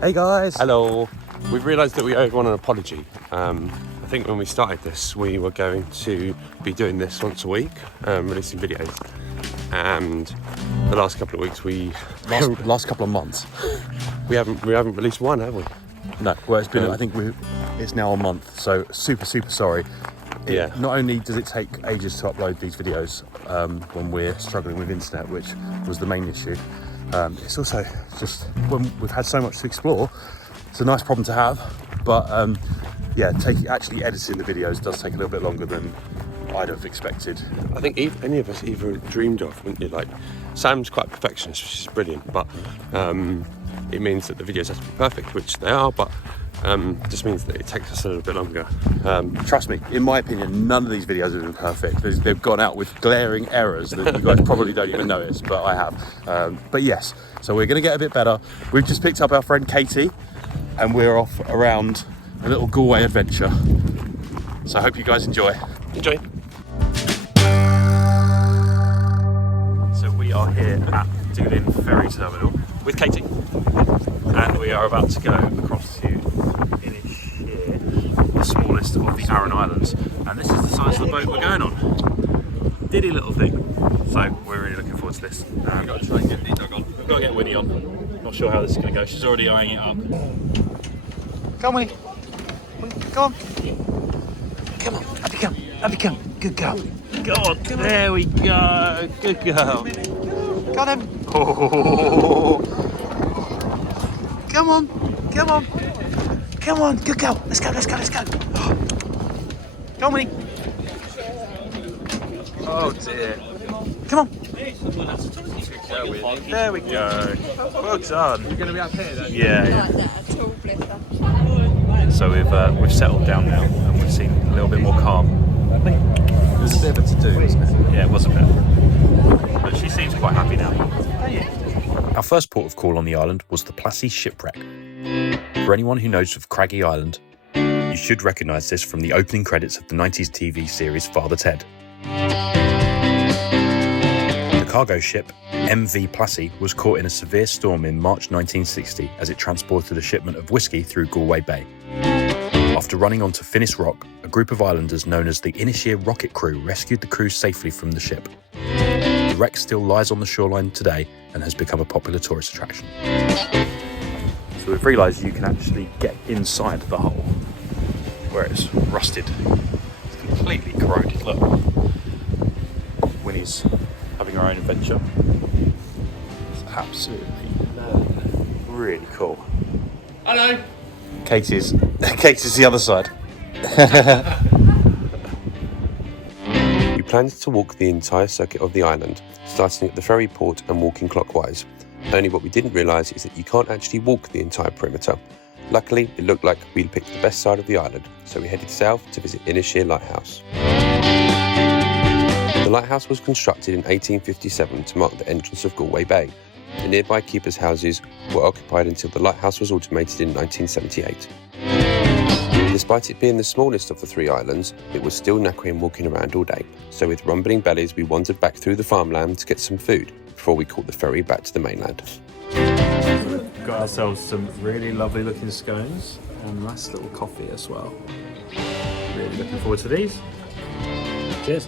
Hey guys! Hello. We've realised that we owe everyone an apology. I think when we started this, we were going to be doing this once a week, releasing videos. And the last couple of weeks, Last couple of months. we haven't released one, have we? No, well it's been, I think it's now a month, so super sorry. Yeah. Not only does it take ages to upload these videos when we're struggling with internet, which was the main issue, it's also just when we've had so much to explore, it's a nice problem to have, but actually editing the videos does take a little bit longer than I'd have expected. I think any of us even dreamed of, wouldn't you? Like, Sam's quite a perfectionist, which is brilliant, but it means that the videos have to be perfect, which they are, but just means that it takes us a little bit longer. Trust me, in my opinion, none of these videos have been perfect. They've gone out with glaring errors that you guys probably don't even notice, but I have. But yes, so we're going to get a bit better. We've just picked up our friend Katie, and we're off around a little Galway adventure. So I hope you guys enjoy. Enjoy. So we are here at Doolin Ferry Terminal with Katie, and we are about to go across to Inisheer, the smallest of the Assaranca Islands, and this is the size of the boat we're going on. Diddy little thing. So we're really looking forward to this. We've got to try and get Winnie on. We've got to get Winnie on. Not sure how this is going to go. She's already eyeing it up. Come on, Winnie. Come on. Come on. Up you come. Up you come. Good girl. Go on. There we go. Good girl. Got him. Oh. Come on. Come on. Come on. Good girl. Let's go. Let's go. Let's go. Come on, Winnie. Oh dear. Come on. There we go. Well done. You're going to be up here then? Yeah. So we've settled down now and we've seen a little bit more calm. I think it was a bit of a to-do, wasn't it? Yeah, it was a bit. But she seems quite happy now. Our first port of call on the island was the Plassey shipwreck. For anyone who knows of Craggy Island, you should recognise this from the opening credits of the 90s TV series Father Ted. The cargo ship MV Plassey was caught in a severe storm in March 1960 as it transported a shipment of whiskey through Galway Bay. After running onto Finnis Rock, a group of islanders known as the Inisheer rocket crew rescued the crew safely from the ship. The wreck still lies on the shoreline today and has become a popular tourist attraction. So we've realised you can actually get inside the hull where it's rusted. It's completely corroded, look. Winnie's having her own adventure. It's absolutely really cool. Hello. Katie's the other side. We planned to walk the entire circuit of the island, starting at the ferry port and walking clockwise. Only what we didn't realise is that you can't actually walk the entire perimeter. Luckily, it looked like we'd picked the best side of the island, so we headed south to visit Inisheer Lighthouse. The lighthouse was constructed in 1857 to mark the entrance of Galway Bay. The nearby keepers' houses were occupied until the lighthouse was automated in 1978. Despite it being the smallest of the three islands, it was still knackering walking around all day, so with rumbling bellies we wandered back through the farmland to get some food before we caught the ferry back to the mainland. We've got ourselves some really lovely looking scones and a nice little coffee as well. Really looking forward to these. Cheers.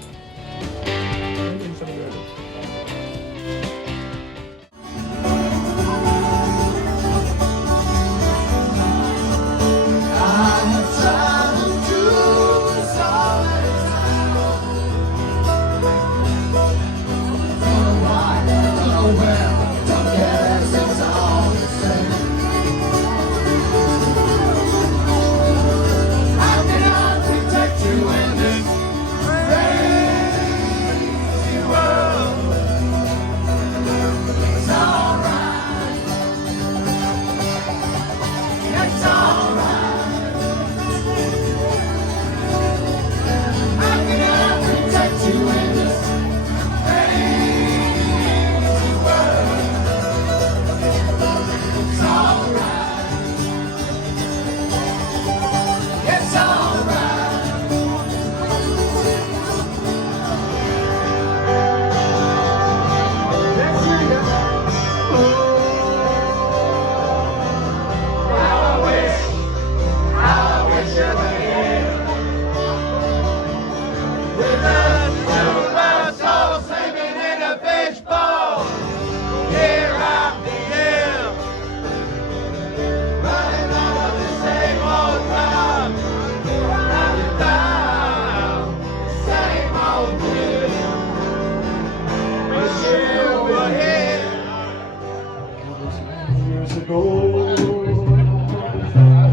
years ago,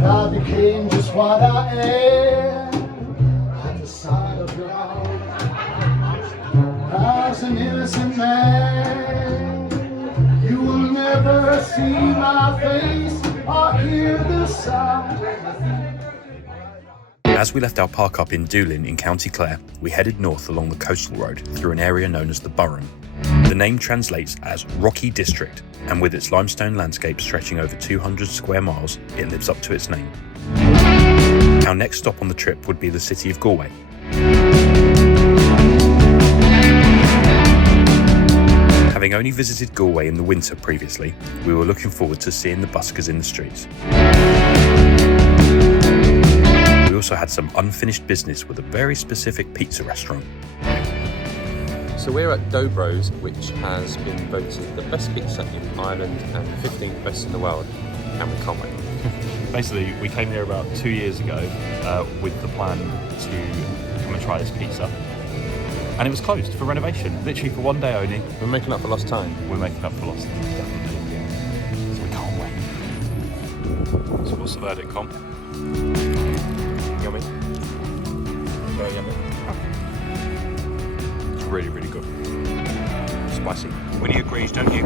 I became just what I am at the side of your house. As an innocent man, you will never see my face or hear the sound. As we left our park up in Doolin in County Clare, we headed north along the coastal road through an area known as the Burren. The name translates as Rocky District, and with its limestone landscape stretching over 200 square miles, it lives up to its name. Our next stop on the trip would be the city of Galway. Having only visited Galway in the winter previously, we were looking forward to seeing the buskers in the streets. We also had some unfinished business with a very specific pizza restaurant. So we're at Dobro's, which has been voted the best pizza in Ireland and 15th best in the world, and we can't wait. Basically, we came here about 2 years ago with the plan to come and try this pizza, and it was closed for renovation, literally for one day only. We're making up for lost time. We're making up for lost time, definitely. So we can't wait. So what's the verdict, Com? Yummy. Very yummy. It's really, really good. Spicy. Winnie agrees, don't you?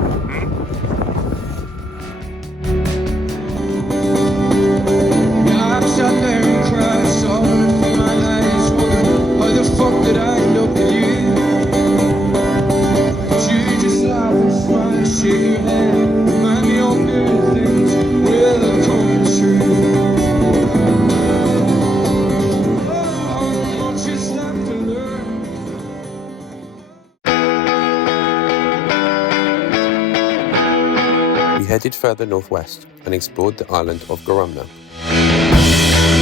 I sat there and cried, sobbing through my eyes, wondering how the fuck did I end up with you? But you just laugh and smile and shake your head, remind me all good things will come true. Oh, much is left to learn. We headed further northwest and explored the island of Gorumna.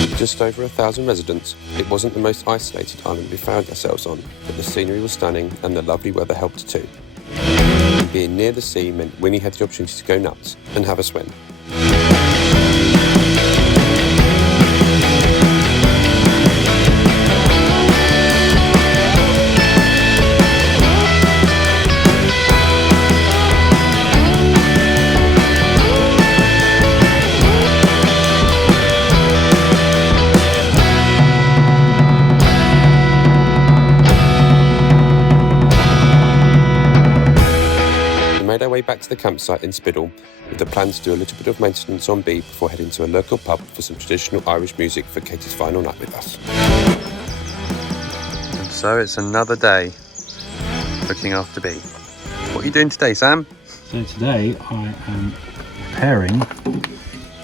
With just over 1,000 residents, it wasn't the most isolated island we found ourselves on, but the scenery was stunning and the lovely weather helped too. And being near the sea meant Winnie had the opportunity to go nuts and have a swim. Made our way back to the campsite in Spiddle with the plan to do a little bit of maintenance on B before heading to a local pub for some traditional Irish music for Katie's final night with us. And so it's another day looking after B. What are you doing today, Sam? So today I am repairing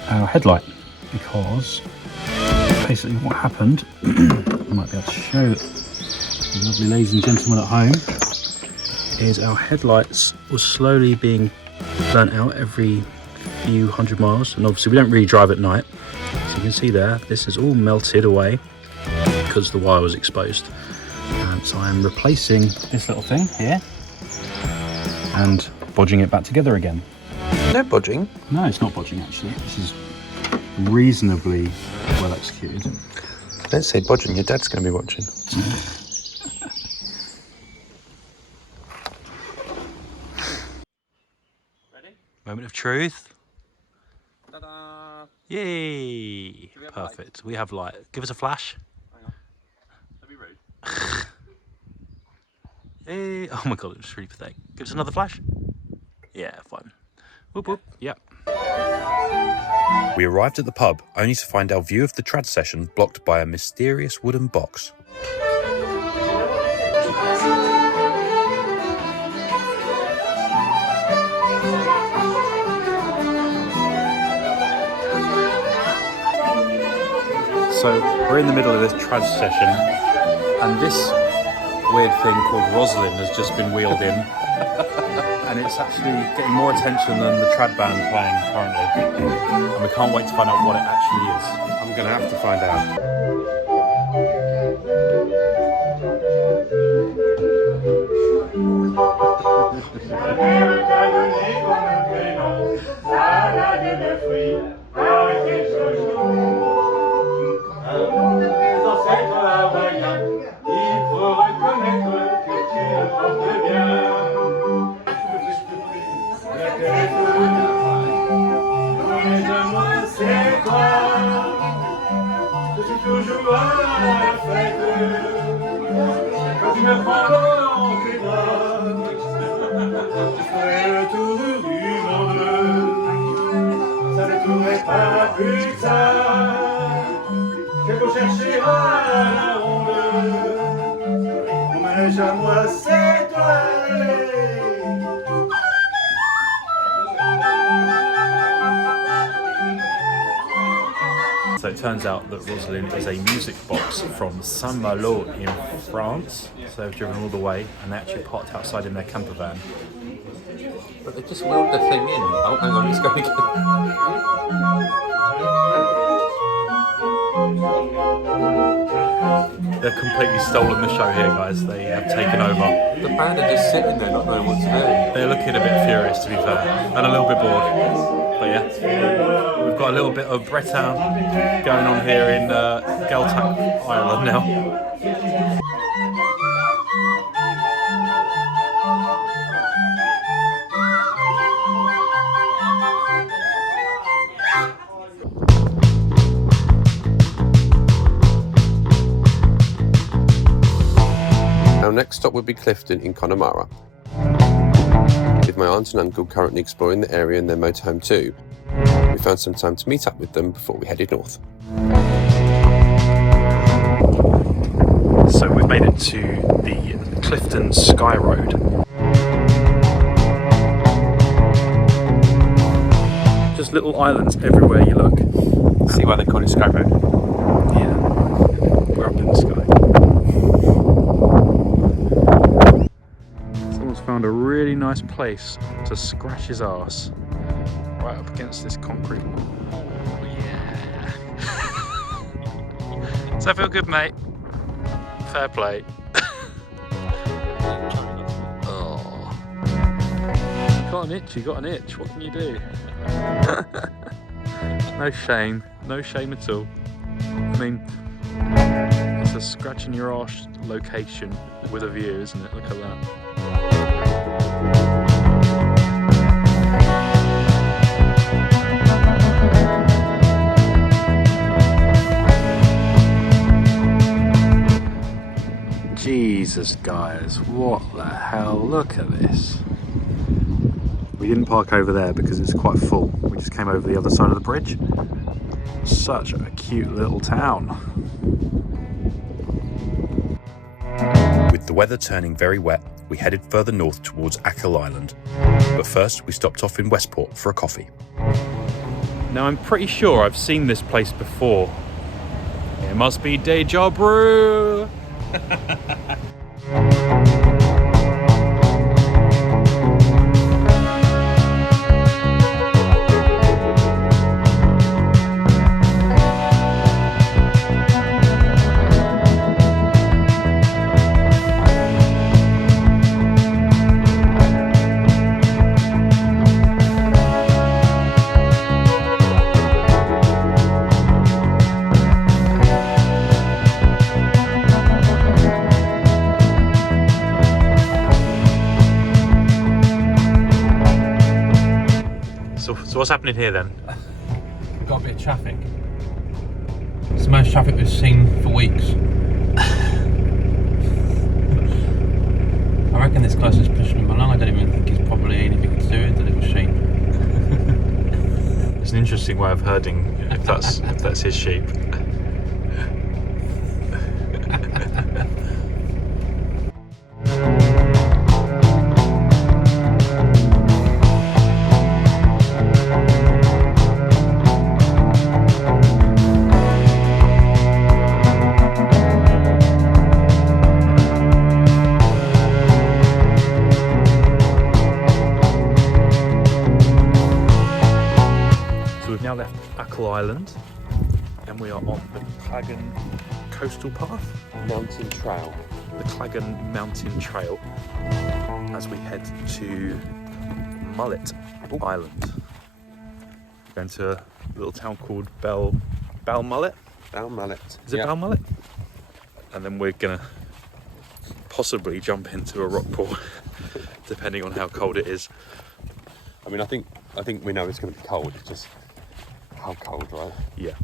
our headlight because basically what happened, I might be able to show the lovely ladies and gentlemen at home, is our headlights were slowly being burnt out every few hundred miles, and obviously we don't really drive at night, so you can see there this is all melted away because the wire was exposed. So I'm replacing this little thing here and bodging it back together again. No bodging. No, it's not bodging actually. This is reasonably well executed. Don't say bodging, your dad's going to be watching. Moment of truth. Ta-da! Yay! Perfect. We have light. Give us a flash. Hang on. Don't be rude. Hey. Oh my god, it was really pathetic. Give us another flash. Yeah, fine. Whoop whoop. Yep. We arrived at the pub only to find our view of the trad session blocked by a mysterious wooden box. So we're in the middle of this trad session, and this weird thing called Roslyn has just been wheeled in, and it's actually getting more attention than the trad band playing currently, and we can't wait to find out what it actually is. I'm going to have to find out. toi, je suis toujours à la fête. Quand tu me prends dans tes bras, je ferai le tour du monde. Ça ne trouverait pas plus que ça. J'ai beau chercher à la ronde, mon manège à moi c'est toi. So it turns out that Rosslyn is a music box from Saint-Malo in France. So they've driven all the way and they actually parked outside in their camper van. But they just wheeled the thing in. Oh, hang on, it's going again. They've completely stolen the show here, guys. They have taken over. The band are just sitting there not knowing what to do. They're looking a bit furious, to be fair, and a little bit bored. But yeah, we've got a little bit of Breton going on here in Downpatrick Island now. Our next stop would be Clifden in Connemara. With my aunt and uncle currently exploring the area in their motorhome too, we found some time to meet up with them before we headed north. So we've made it to the Clifden and Sky Road. Just little islands everywhere you look. See why they call it Sky Road? Yeah, we're up in the sky. Someone's found a really nice place to scratch his arse right up against this concrete wall. Oh, yeah. Does that feel good, mate? Fair play. Oh. You got an itch, you got an itch. What can you do? No shame at all. I mean, it's a scratching your arse location with a view, isn't it? Look at that. Jesus, guys, what the hell? Look at this. We didn't park over there because it's quite full. We just came over the other side of the bridge. Such a cute little town. With the weather turning very wet, we headed further north towards Achill Island. But first, we stopped off in Westport for a coffee. Now, I'm pretty sure I've seen this place before. It must be Deja Brew. So what's happening here then? We've got a bit of traffic. It's the most traffic we've seen for weeks. I reckon this closer's pushing him along. I don't even think he's probably anything to do with the little sheep. It's an interesting way of herding if that's his sheep. Now left Achill Island and we are on the Claggan Coastal Path, Mountain Trail. the Claggan Mountain Trail, as we head to Mullet Island. We're going to a little town called Balmullet. Balmullet. Is it Balmullet? And then we're gonna possibly jump into a rock pool, depending on how cold it is. I mean, I think we know it's going to be cold. It's just How cold, right? Yeah,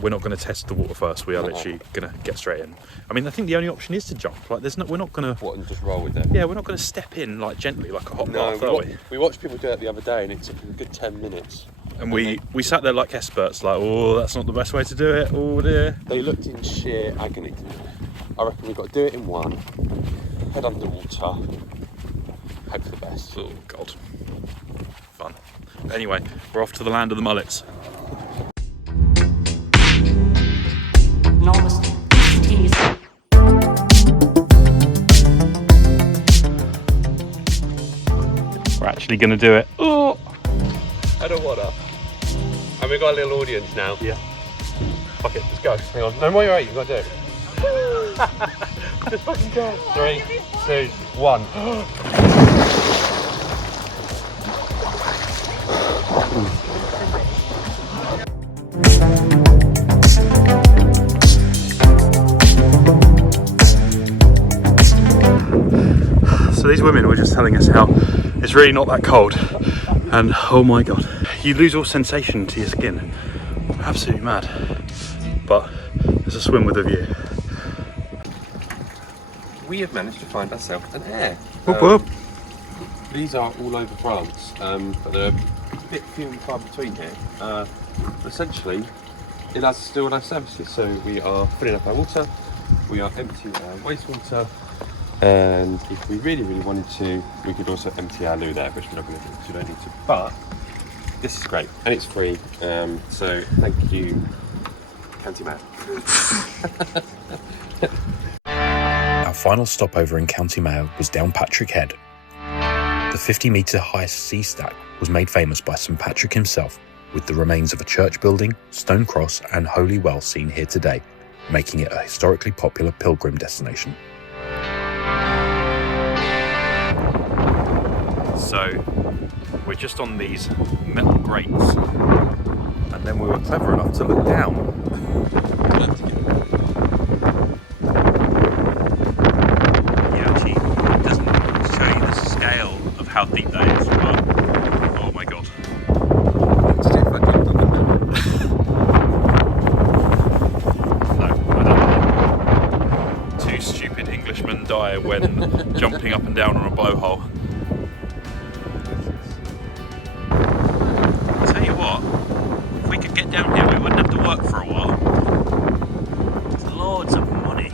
we're not going to test the water first. We are literally going to get straight in. I mean, I think the only option is to jump. Like, we're not going to. What, and just roll with it? Yeah, we're not going to step in like gently, like a hot bath, are we? We watched people do it the other day, and it took a good 10 minutes. And we sat there like experts, like, oh, that's not the best way to do it. Oh dear. They looked in sheer agony to me. I reckon we've got to do it in one. Head underwater. Hope for the best. Oh God. Fun. Anyway, we're off to the land of the mullets. Enormous, instantaneous. We're actually going to do it. Oh, I don't wanna. And we've got a little audience now. yeah. Fuck it, let's go. Hang on. No more, you're right, you've got to do it. Just fucking go. 3, 2, 1. So these women were just telling us how it's really not that cold, and oh my God, you lose all sensation to your skin. Absolutely mad. But there's a swim with a view. We have managed to find ourselves an air. Whoop whoop. These are all over France, but they're a bit few and far between here. Essentially, it has still no services, so we are filling up our water, we are emptying our wastewater, and if we really, really wanted to, we could also empty our loo there, which we're not going to do because we don't need to. But this is great, and it's free, so thank you, County Mayo. Our final stopover in County Mayo was Downpatrick Head. The 50-metre high sea stack was made famous by St Patrick himself, with the remains of a church building, stone cross and holy well seen here today, making it a historically popular pilgrim destination. So we're just on these metal grates, and then we were clever enough to look down. Yeah, actually, it doesn't show you the scale of how deep that is, but oh my God. No, I don't know. 2 stupid Englishmen die when jumping up and down on a blowhole. Get down here, we wouldn't have to work for a while. It's loads of money.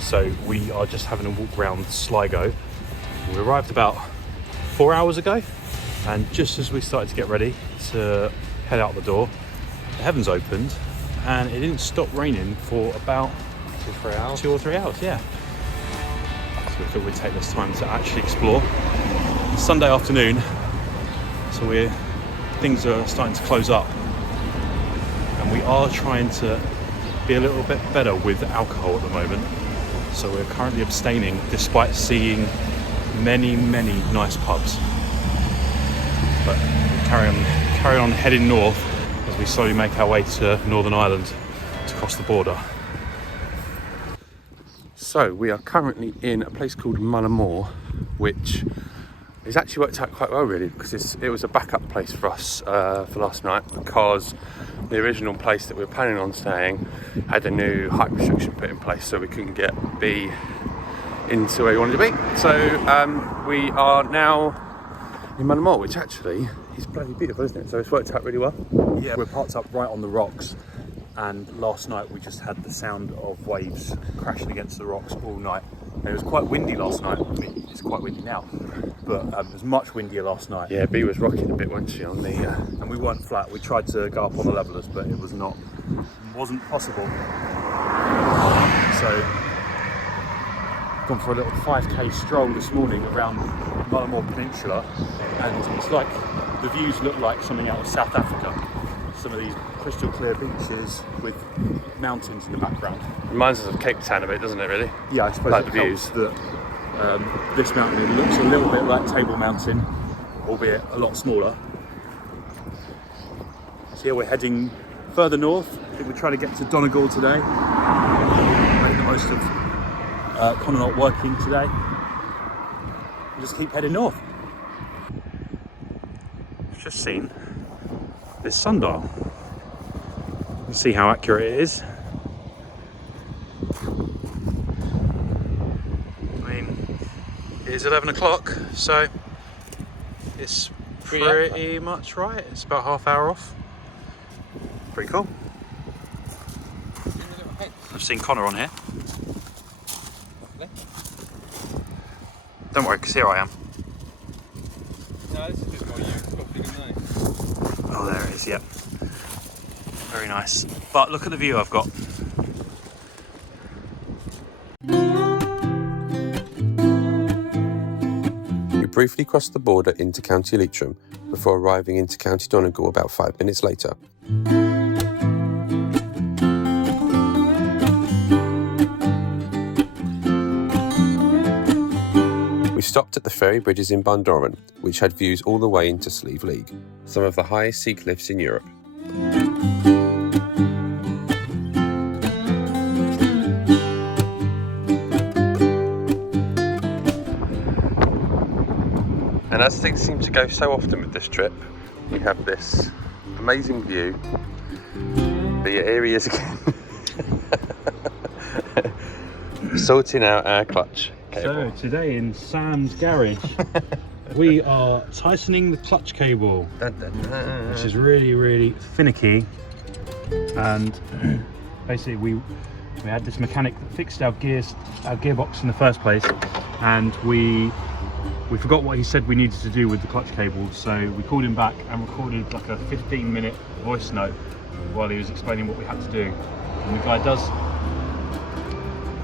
So we are just having a walk around Sligo. We arrived about 4 hours ago, and just as we started to get ready to head out the door, the heavens opened and it didn't stop raining for about 2 or 3 hours, yeah. So we thought we'd take this time to actually explore. It's Sunday afternoon, so things are starting to close up, and we are trying to be a little bit better with alcohol at the moment. So we're currently abstaining despite seeing many, many nice pubs. But carry on heading north as we slowly make our way to Northern Ireland to cross the border. So we are currently in a place called Malin, which has actually worked out quite well really, because it was a backup place for us for last night, because the original place that we were planning on staying had a new height restriction put in place, so we couldn't get B into where we wanted to be. So we are now in Malin, which actually is bloody beautiful, isn't it? So it's worked out really well. Yeah, we're parked up right on the rocks, and last night we just had the sound of waves crashing against the rocks all night. And it was quite windy last night. I mean, it's quite windy now, but it was much windier last night. Yeah, B was rocking a bit, wasn't she, on the... And we weren't flat. We tried to go up on the levelers, but it wasn't possible. So gone for a little 5k stroll this morning around Malin Peninsula, and it's like the views look like something out of South Africa. Some of these crystal clear beaches with mountains in the background. Reminds us of Cape Town a bit, doesn't it, really? Yeah, I suppose Like it the helps views. that this mountain looks a little bit like Table Mountain, albeit a lot smaller. So yeah, we're heading further north. I think we're trying to get to Donegal today. Make the most of Connor not working today. We'll just keep heading north. I've just seen this sundial. Let's see how accurate it is. I mean, it is 11 o'clock, so it's pretty much right. It's about half hour off. Pretty cool. I've seen Connor on here. Don't worry, because here I am. No, this is just more you. It's got big and nice. Oh, there it is, yep. Very nice. But look at the view I've got. We briefly crossed the border into County Leitrim before arriving into County Donegal about 5 minutes later. We stopped at the ferry bridges in Bundoran, which had views all the way into Sliabh League, some of the highest sea cliffs in Europe. And as things seem to go so often with this trip, we have this amazing view. But yeah, here he is again. Sorting out our clutch cable. So today in Sam's garage, we are tightening the clutch cable, which is really, really finicky. And basically we had this mechanic that fixed our gearbox in the first place, and we forgot what he said we needed to do with the clutch cable, so we called him back and recorded like a 15-minute voice note while he was explaining what we had to do. And the guy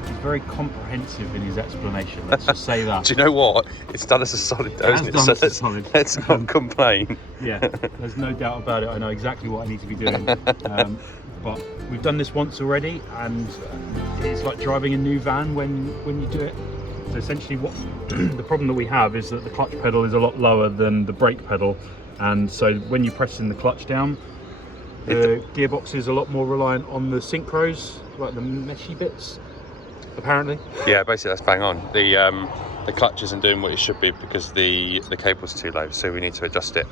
he's very comprehensive in his explanation, let's just say that. Do you know what? It's done us a solid, though, isn't it? So let's not complain. Yeah, there's no doubt about it. I know exactly what I need to be doing. But we've done this once already, and it's like driving a new van when you do it. So essentially what the problem that we have is that the clutch pedal is a lot lower than the brake pedal, and so when you're pressing the clutch down, the gearbox is a lot more reliant on the synchros, like the meshy bits, apparently. Yeah, basically that's bang on. The clutch isn't doing what it should be because the cable's too low, so we need to adjust it.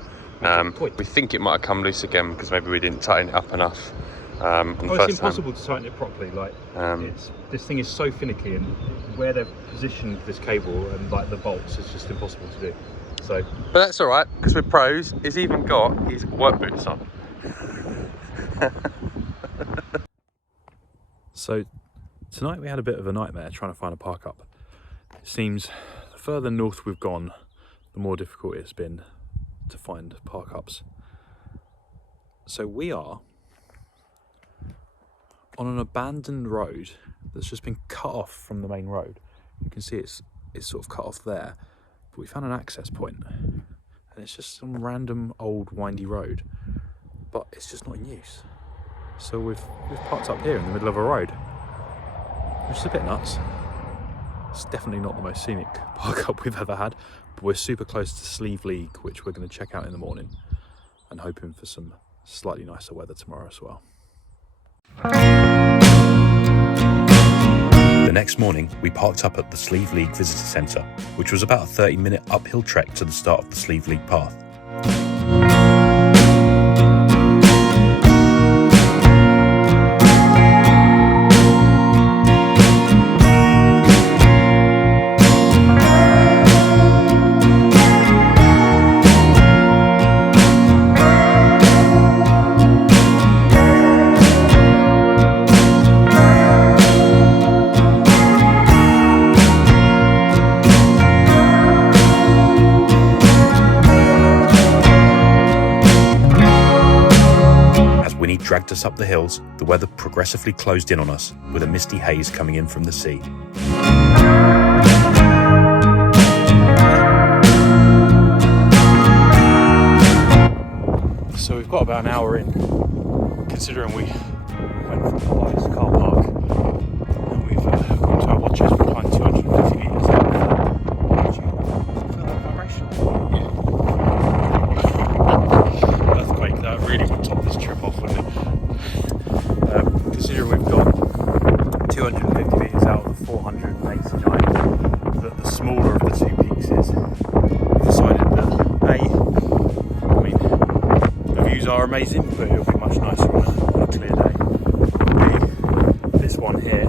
We think it might have come loose again because maybe we didn't tighten it up enough. It's impossible to tighten it properly. Like this thing is so finicky, and where they've positioned this cable and like the bolts, it's just impossible to do. So, but that's all right because we're pros. He's even got his work boots on. So tonight we had a bit of a nightmare trying to find a park up. It seems the further north we've gone, the more difficult it's been to find park ups. So we are on an abandoned road that's just been cut off from the main road. You can see it's sort of cut off there, but we found an access point, and it's just some random old windy road, but it's just not in use. So we've parked up here in the middle of a road, which is a bit nuts. It's definitely not the most scenic park up we've ever had, but we're super close to Sliabh League, which we're going to check out in the morning, and hoping for some slightly nicer weather tomorrow as well. The next morning, we parked up at the Sliabh League Visitor Centre, which was about a 30-minute uphill trek to the start of the Sliabh League path. Dragged us up the hills, the weather progressively closed in on us, with a misty haze coming in from the sea. got about an hour in, considering we went from the highest car park and we've gone to our watches. We climbed 250 metres up. Did you feel that vibration? Yeah. Earthquake, that really would top this trip off, wouldn't it? Considering we've got 250 metres out of the 489 that the smaller of the two peaks is, we've decided that the views are amazing, but it'll be much nicer on a clear day. This one here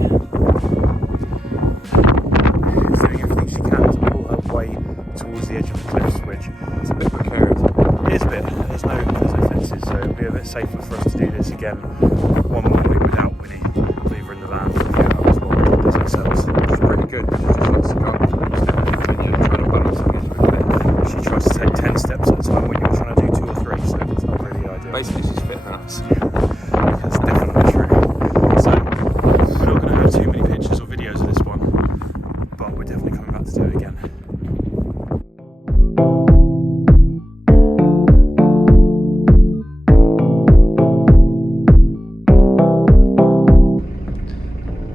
is doing everything she can to pull her way towards the edge of the cliffs, which It's a bit precarious. it is a bit. There's no fences, so it'll be a bit safer for us to do this again one morning without Winnie. Leave her in the van for a few hours while we do this ourselves. Which is pretty good because she likes to go up and you're trying to balance against the bit. She tries to take 10 steps at a time when you're trying to do 2 or 3, so it's not really ideal. Basically, she's fit house. That's definitely true. So, we're not going to have too many pictures or videos of this one, but we're definitely coming back to do it again.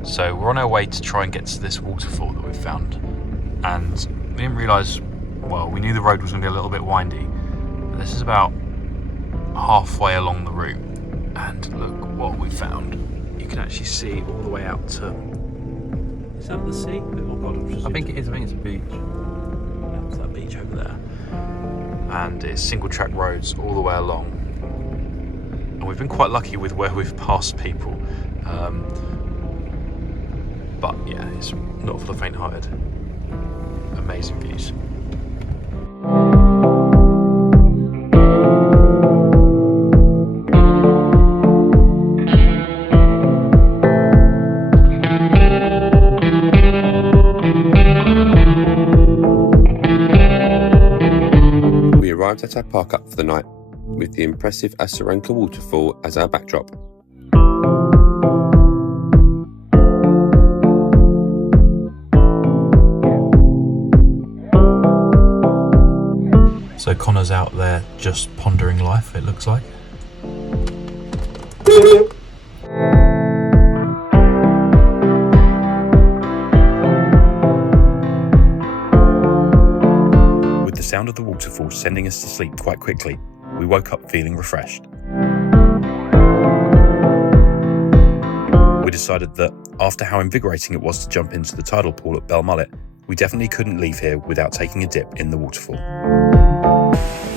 So we're on our way to try and get to this waterfall that we've found, and we didn't realise, well, we knew the road was going to be a little bit windy, but this is about halfway along the route, and look what we found. You can actually see all the way out to, is that the sea? Oh God, I think it is. I think it's a beach. Yeah, it's that beach over there, and it's single track roads all the way along, and we've been quite lucky with where we've passed people. But yeah, it's not for the faint-hearted. Amazing views. We arrived at our park up for the night with the impressive Assaranca Waterfall as our backdrop. So Connor's out there just pondering life, it looks like. With the sound of the waterfall sending us to sleep quite quickly, we woke up feeling refreshed. We decided that after how invigorating it was to jump into the tidal pool at Belmullet, we definitely couldn't leave here without taking a dip in the waterfall.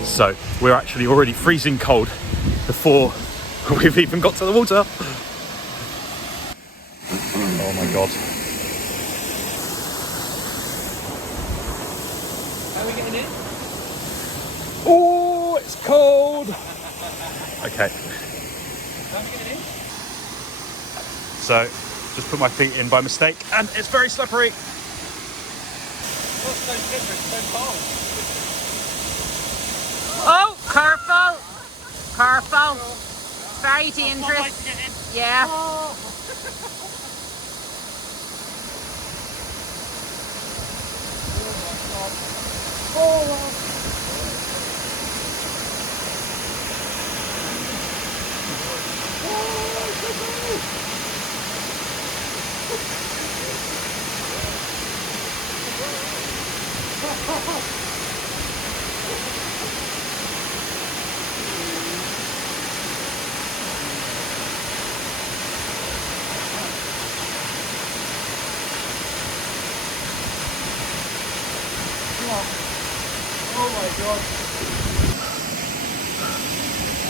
So we're actually already freezing cold before we've even got to the water. Oh my God. How are we getting in? Oh, it's cold. Okay. How are we getting in? So just put my feet in by mistake and it's very slippery. What's so slippery? It's so cold. Oh, careful! Careful! Very dangerous. Yeah.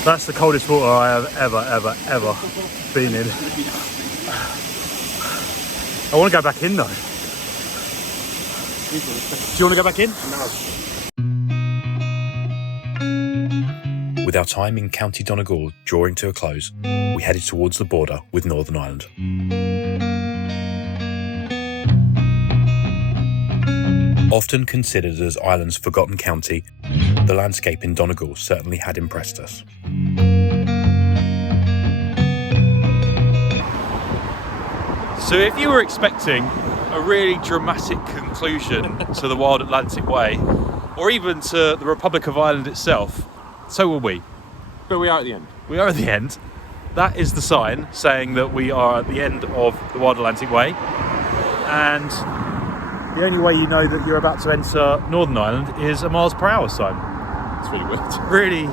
That's the coldest water I have ever been in. I want to go back in though. Do you want to go back in? No. With our time in County Donegal drawing to a close, we headed towards the border with Northern Ireland. Often considered as Ireland's forgotten county, the landscape in Donegal certainly had impressed us. So if you were expecting a really dramatic conclusion to the Wild Atlantic Way, or even to the Republic of Ireland itself, so were we. But we are at the end. We are at the end. That is the sign saying that we are at the end of the Wild Atlantic Way. And the only way you know that you're about to enter Northern Ireland is a miles per hour sign. It's really weird. Really,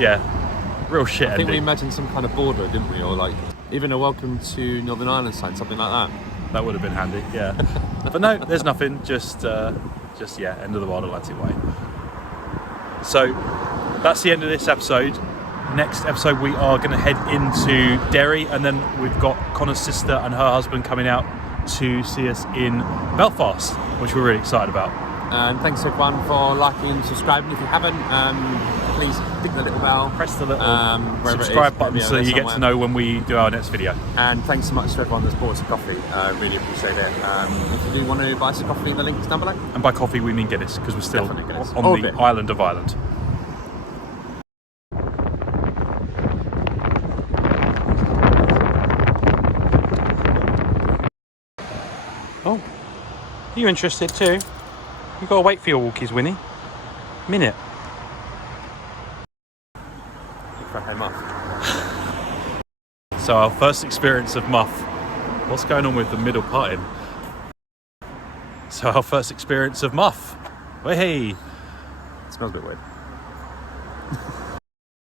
yeah, real shit I think we ending. imagined some kind of border, didn't we? Or like even a welcome to Northern Ireland sign, something like that. That would have been handy, yeah. But no, there's nothing. Just yeah, end of the Wild Atlantic Way. So that's the end of this episode. Next episode, we are going to head into Derry, and then we've got Connor's sister and her husband coming out to see us in Belfast, which we're really excited about. And thanks everyone for liking and subscribing. If you haven't, please click the little bell. Press the little wherever it subscribe is, button so there you get somewhere. to know when we do our next video. And thanks so much to everyone that's bought us a coffee. Really appreciate it. If you do want to buy us a coffee, the link's down below. And by coffee we mean Guinness, because we're still Definitely Guinness. on Or the beer. island of Ireland. Oh, are you interested too? You've got to wait for your walkies, Winnie. Minute. Hey, Muff. So our first experience of Muff. What's going on with the middle parting? So our first experience of Muff. Hey. It smells a bit weird.